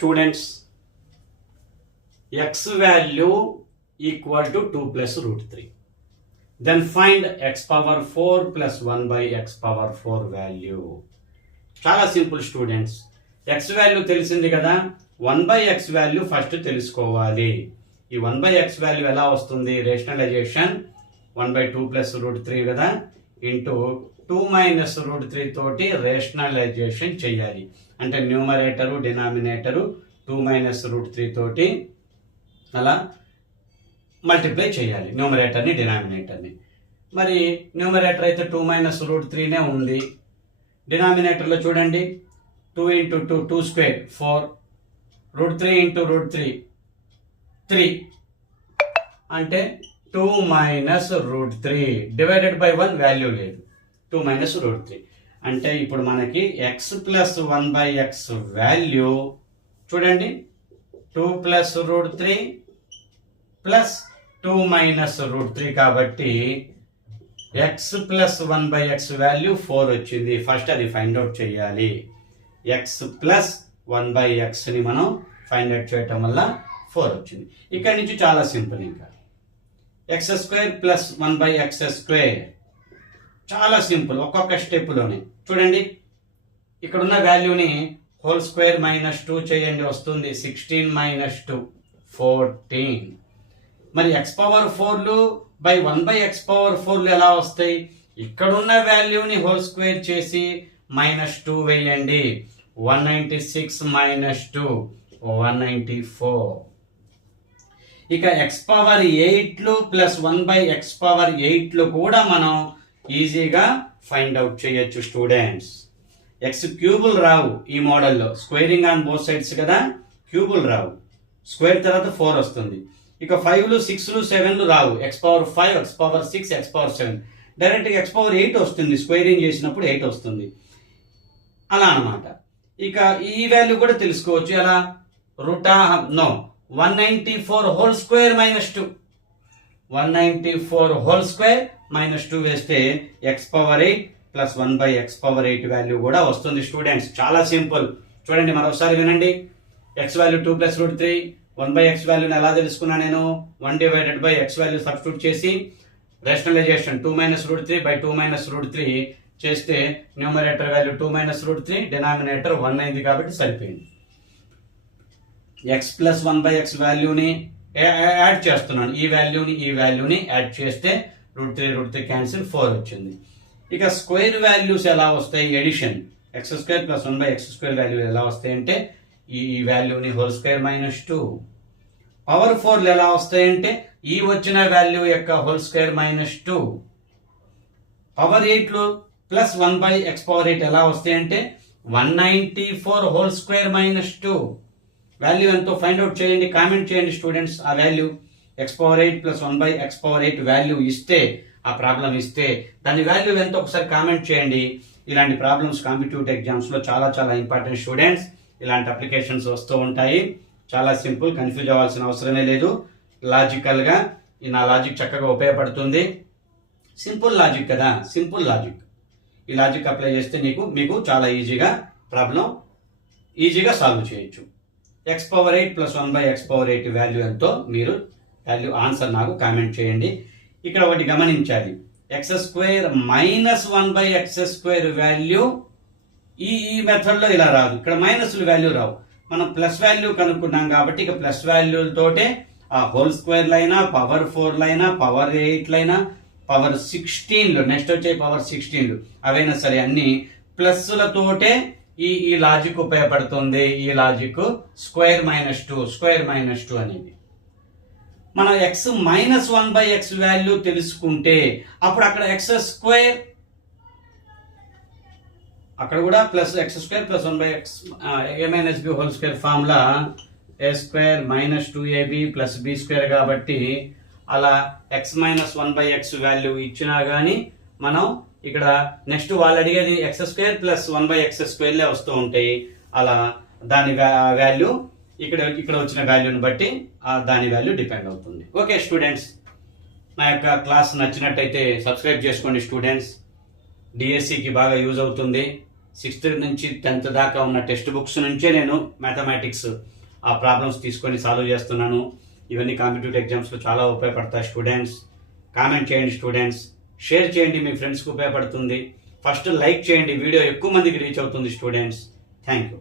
Students, x value equal to 2 plus root 3. Then find x power 4 plus 1 by x power 4 value. చాలా simple students. x value తెలిసింది కదా, 1 by x value first తెలుసుకోవాలి. ఈ 1 by x value ఎలా వస్తుంది? Rationalization 1 by 2 plus root 3 కదా, into 2 minus root 3 తోటి rationalization చెయ్యాలి. అంటే న్యూమరేటరు డినామినేటరు 2 minus root 3 తోటి అలా మల్టిప్లై చేయాలి, న్యూమరేటర్ని డినామినేటర్ని. మరి న్యూమరేటర్ అయితే 2 minus root 3నే ఉంది. డినామినేటర్లో చూడండి, 2 into 2 2 square 4, root 3 into root 3 3, అంటే 2 minus root 3 divided by 1 value లేదు, 2 minus root 3. అంటే ఇప్పుడు మనకి x plus 1 by x value చూడండి, 2 plus root 3 plus 2 minus root 3 కాబట్టి x plus 1 by x value 4 వచ్చింది. ఫస్ట్ అది ఫైండ్ అవుట్ చేయాలి. x plus 1 by x ని మనం ఫైండ్ అవుట్ చేయటం వల్ల 4 వచ్చింది. ఇక్కడ నుంచి చాలా సింపుల్, ఇంకా x square plus 1 by x square చాలా సింపుల్. ఒక్కొక్క స్టెప్లోనే చూడండి, ఇక్కడ ఉన్న వాల్యూని హోల్ స్క్వేర్ మైనస్ 2 చేయండి, వస్తుంది 16 minus 2 14. మరి x పవర్ 4లు బై 1 by x పవర్ 4లు ఎలా వస్తాయి? ఇక్కడున్న వాల్యూని హోల్ స్క్వేర్ చేసి -2 వేయండి, 196 minus 2 194. ఇక x పవర్ 8లు ప్లస్ 1 by x పవర్ 8లు కూడా మనం ఈజీగా ఫైండ్ అవుట్ చేయొచ్చు స్టూడెంట్స్. ఎక్స్ క్యూబుల్ రావు ఈ మోడల్లో, స్క్వేరింగ్ ఆన్ బోత్ సైడ్స్ కదా, క్యూబుల్ రావు. స్క్వేర్ తర్వాత 4 వస్తుంది. ఇక 5లు 6లు 7లు రావు, x power 5 x power 6 x power 7, డైరెక్ట్గా ఎక్స్ పవర్ 8 వస్తుంది, స్క్వేరింగ్ చేసినప్పుడు 8 వస్తుంది, అలా అనమాట. ఇక ఈ వాల్యూ కూడా తెలుసుకోవచ్చు ఎలా, 194 whole square minus 2, 194 whole square minus 2 వేస్తే X power 8 plus 1 by x power 8 value కూడా వస్తుంది స్టూడెంట్స్. చాలా సింపుల్. చూడండి మరొకసారి వినండి, x value 2 plus root 3, 1 by x వాల్యూని ఎలా తెలుసుకున్నా నేను, 1 divided by x value substitute చేసి rationalization 2 minus root 3 by 2 minus root 3 చేస్తే numerator value 2 minus root 3, denominator 1 అయింది కాబట్టి సరిపోయింది. x plus 1 by x వాల్యూని యాడ్ చేస్తున్నాను, ఈ వాల్యూని యాడ్ చేస్తే root 3 క్యాన్సిల్ 4 వచ్చింది. ఇక స్క్వేర్ వాల్యూస్ ఎలా వస్తాయి? Addition x square plus 1 by x square value ఎలా వస్తాయి అంటే ఈ వాల్యూని హోల్ స్క్వేర్ -2. పవర్ 4లు ఎలా వస్తాయంటే ఈ వచ్చిన వాల్యూ యొక్క హోల్ స్క్వేర్ -2. పవర్ 8లు ప్లస్ 1 by x పవర్ 8 ఎలా వస్తాయంటే 194 హోల్ స్క్వేర్ -2. వాల్యూ ఎంతో ఫైండ్ అవుట్ చేయండి, కామెంట్ చేయండి స్టూడెంట్స్. ఆ value x power 8 plus 1 by x power 8 value ఇస్తే, ఆ ప్రాబ్లం ఇస్తే దాని వాల్యూ ఎంతో ఒకసారి కామెంట్ చేయండి. ఇలాంటి ప్రాబ్లమ్స్ కాంపిటేటివ్ ఎగ్జామ్స్లో చాలా చాలా ఇంపార్టెంట్ స్టూడెంట్స్. ఇలాంటి అప్లికేషన్స్ వస్తూ ఉంటాయి. చాలా సింపుల్, కన్ఫ్యూజ్ అవ్వాల్సిన అవసరమే లేదు. లాజికల్గా నా లాజిక్ చక్కగా ఉపయోగపడుతుంది. సింపుల్ లాజిక్ కదా, సింపుల్ లాజిక్. ఈ లాజిక్ అప్లై చేస్తే మీకు చాలా ఈజీగా ప్రాబ్లం ఈజీగా సాల్వ్ చేయొచ్చు. x power 8 plus 1 by x power 8 value ఎంతో మీరు ఆన్సర్ నాకు కామెంట్ చేయండి. ఇక్కడ ఒకటి గమనించాలి, X square minus 1 by x square value ఈ మెథడ్లో ఇలా రాదు, ఇక్కడ మైనస్లు వాల్యూ రావు. మనం ప్లస్ వాల్యూ కనుక్కున్నాం కాబట్టి ఇక ప్లస్ వాల్యూలతోటే ఆ హోల్ స్క్వేర్లైనా, పవర్ 4లైనా, పవర్ 8లైనా, పవర్ 16లు, నెక్స్ట్ వచ్చే పవర్ 16లు అవైనా సరే అన్ని ప్లస్లతోటే ఈ లాజిక్ ఉపయోగపడుతుంది. ఈ లాజిక్ స్క్వేర్ -2 అనేది. మనం ఎక్స్ -1 by x వాల్యూ తెలుసుకుంటే అప్పుడు అక్కడ ఎక్స్ స్క్వేర్, అక్కడ కూడా plus X square plus 1 by x a minus b whole square formula a square -2ab plus b square కాబట్టి అలా x -1 by x వాల్యూ ఇచ్చినా కానీ మనం ఇక్కడ నెక్స్ట్ వాళ్ళు అడిగేది X square plus 1 by x స్క్వేర్లే వస్తూ ఉంటాయి. అలా దాని వాల్యూ ఇక్కడ వచ్చిన వాల్యూని బట్టి దాని వాల్యూ డిపెండ్ అవుతుంది. ఓకే స్టూడెంట్స్, నా యొక్క క్లాస్ నచ్చినట్టయితే సబ్స్క్రైబ్ చేసుకోండి స్టూడెంట్స్. డిఎస్సికి బాగా యూజ్ అవుతుంది. 6th నుంచి 10th దాకా ఉన్న టెక్స్ట్ బుక్స్ నుంచే నేను మ్యాథమెటిక్స్ ఆ ప్రాబ్లమ్స్ తీసుకొని సాల్వ్ చేస్తున్నాను. ఇవన్నీ కాంపిటేటివ్ ఎగ్జామ్స్లో చాలా ఉపయోగపడతాయి స్టూడెంట్స్. కామెంట్ చేయండి స్టూడెంట్స్, షేర్ చేయండి, మీ ఫ్రెండ్స్కి ఉపయోగపడుతుంది. ఫస్ట్ లైక్ చేయండి, వీడియో ఎక్కువ మందికి రీచ్ అవుతుంది స్టూడెంట్స్. Thank you.